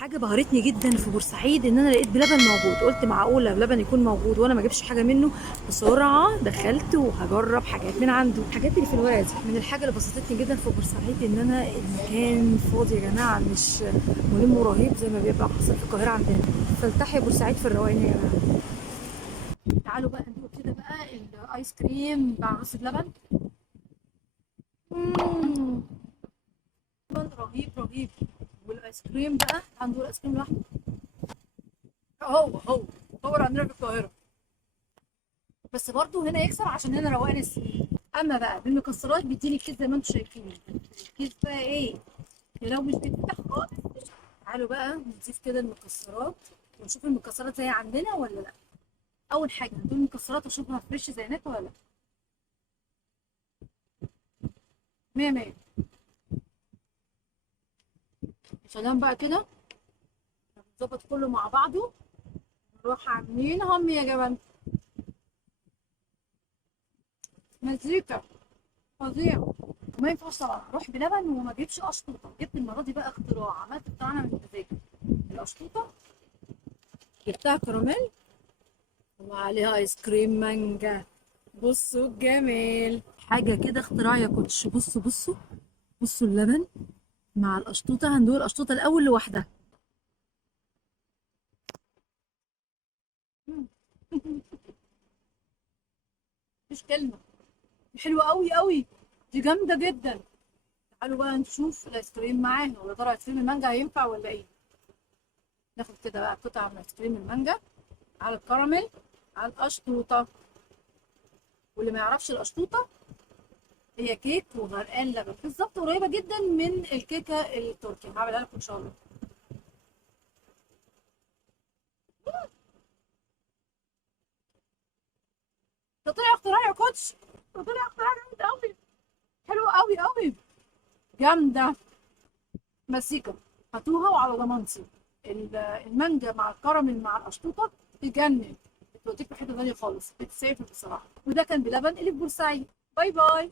حاجه بهرتني جدا في بورسعيد ان انا لقيت بلبن موجود. قلت معقوله بلبن يكون موجود وانا ما اجيبش حاجه منه؟ بسرعه دخلت وهجرب حاجات من عنده. الحاجات اللي في الورقه دي من الحاجه اللي بسطتني جدا في بورسعيد ان انا المكان فاضي يا جماعه، مش ملم ورهيب زي ما بيبقى حاصل في القاهره عندنا. فلتحيا بورسعيد في الروقان يا جماعه. تعالوا بقى ندوق كده بقى الايس كريم بتاع رز بلبن. مم. رهيب رهيب. والايس كريم بقى عنده الايس كريم لوحده. هو اللي عندنا في القاهرة، بس برضه هنا يكسب عشان هنا روقان السنين. اما بقى بالمكسرات بيديني الكيس زي ما انتم شايفين. الكيس بقى ايه؟ لو مش بيتفتح خالص. تعالوا بقى نضيف كده المكسرات ونشوف المكسرات زي عندنا ولا لا. اول حاجه هدول المكسرات اشوفها فريش زي هناك ولا لا. مية مية. سلام بقى كده. نظبط كله مع بعضه. نروح عاملين هم يا جبل. مزيكا فظيع. وما ينفعش طبعا اروح بلبن وما اجيبش اشطوطه. جبت المره دي بقى اختراع، عملت اختراع انا من المزاج. الاشطوطه جبتها كراميل وعليها ايس كريم مانجا. بصوا الجمال، حاجه كده اختراع يا كوتش. بصوا بصوا. بصوا اللبن مع القشطوطه. هندوق القشطوطه الاول لوحدها. مم. مفيش كلمه. دي حلوه قوي قوي. دي جامده جدا. تعالوا بقى نشوف الايس كريم معاها، ويا ترى ايس كريم المانجا هينفع ولا ايه. ناخد كده بقى قطعه من ايس كريم المانجا على الكراميل على القشطوطه. واللي ما يعرفش القشطوطه، هي كيك وغرقان لبن بالظبط، قريبه جدا من الكيكه التركي. هعملها لكم ان شاء الله. ده طلع اختراع يا كوتش. ده طلع اختراع جامد قوي. حلو قوي قوي. جامده. مسيكه. هاتوها وعلى ضمانتي. المانجا مع الكراميل مع القشطوطه تجنن. بتوديك في حته ثانيه خالص، بتسافر بصراحه. وده كان بلبن اللي في بورسعيد. باي باي.